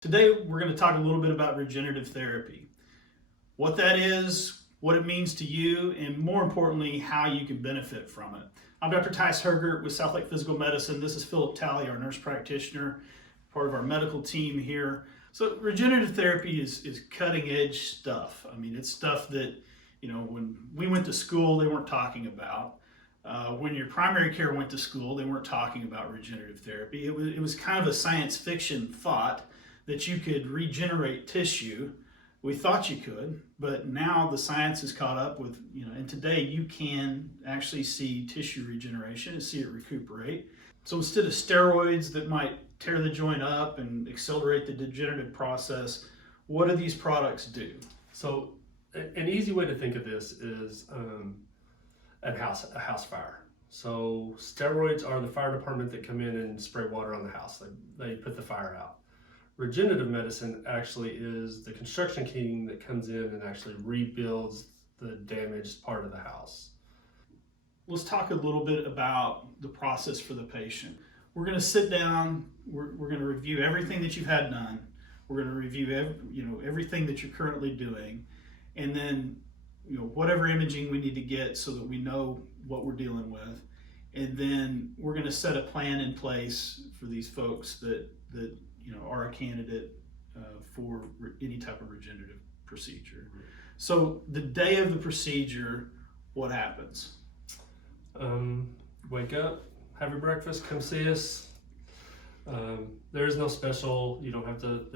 Today, we're going to talk a little bit about regenerative therapy, what that is, what it means to you, and more importantly, how you can benefit from it. I'm Dr. Tyce Hergert with Southlake Physical Medicine. This is Talley, our nurse practitioner, part of our medical team here. So regenerative therapy is cutting edge stuff. I mean, it's stuff that, when we went to school, they weren't talking about. When your primary care went to school, they weren't talking about regenerative therapy. It was kind of a science fiction thought that you could regenerate tissue. We thought you could, but now the science has caught up with, and today you can actually see tissue regeneration and see it recuperate. So instead of steroids that might tear the joint up and accelerate the degenerative process, what do these products do? So an easy way to think of this is a house fire. So steroids are the fire department that come in and spray water on the house. They put the fire out. Regenerative medicine actually is the construction team that comes in and actually rebuilds the damaged part of the house. Let's talk a little bit about the process for the patient. We're going to sit down, we're going to review everything that you've had done. We're going to review everything that you're currently doing, and then whatever imaging we need to get so that we know what we're dealing with. And then we're going to set a plan in place for these folks that are a candidate for any type of regenerative procedure. So the day of the procedure, what happens? Wake up, have your breakfast, come see us. There is no special, you don't have to,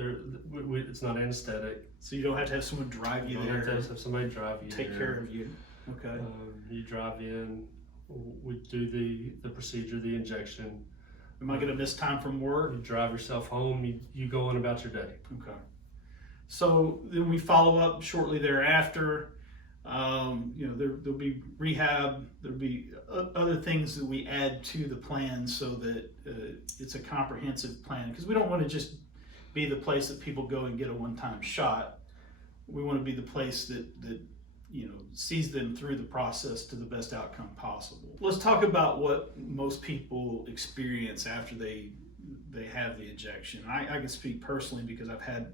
it's not anesthetic. So you don't have to have someone drive you there. You don't have to have somebody drive you take there. care of you. Okay. You drive in, we do the procedure, the injection. Am I going to miss time from work? You drive yourself home, you go on about your day. Okay. So then we follow up shortly thereafter. There'll be rehab, there'll be other things that we add to the plan so that it's a comprehensive plan, because we don't want to just be the place that people go and get a one-time shot. We want to be the place that sees them through the process to the best outcome possible. Let's talk about what most people experience after they have the injection. I can speak personally because I've had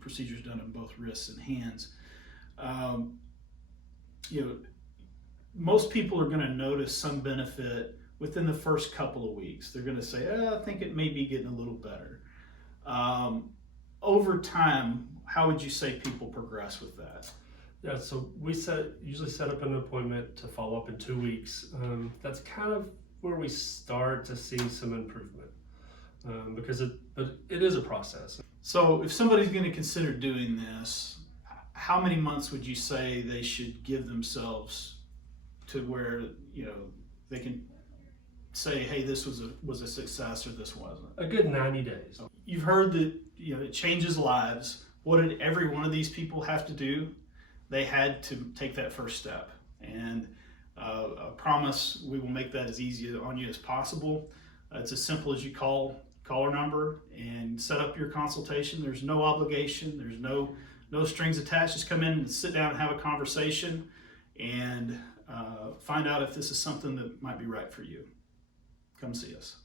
procedures done in both wrists and hands. Most people are going to notice some benefit within the first couple of weeks. They're going to say, I think it may be getting a little better. Over time, how would you say people progress with that? Yeah, so we usually set up an appointment to follow up in 2 weeks. That's kind of where we start to see some improvement, but it is a process. So if somebody's going to consider doing this, how many months would you say they should give themselves to where they can say, hey, this was a success or this wasn't? A good 90 days. You've heard that it changes lives. What did every one of these people have to do? They had to take that first step, and I promise we will make that as easy on you as possible. It's as simple as you call our number and set up your consultation. There's no obligation. There's no strings attached. Just come in and sit down and have a conversation and find out if this is something that might be right for you. Come see us.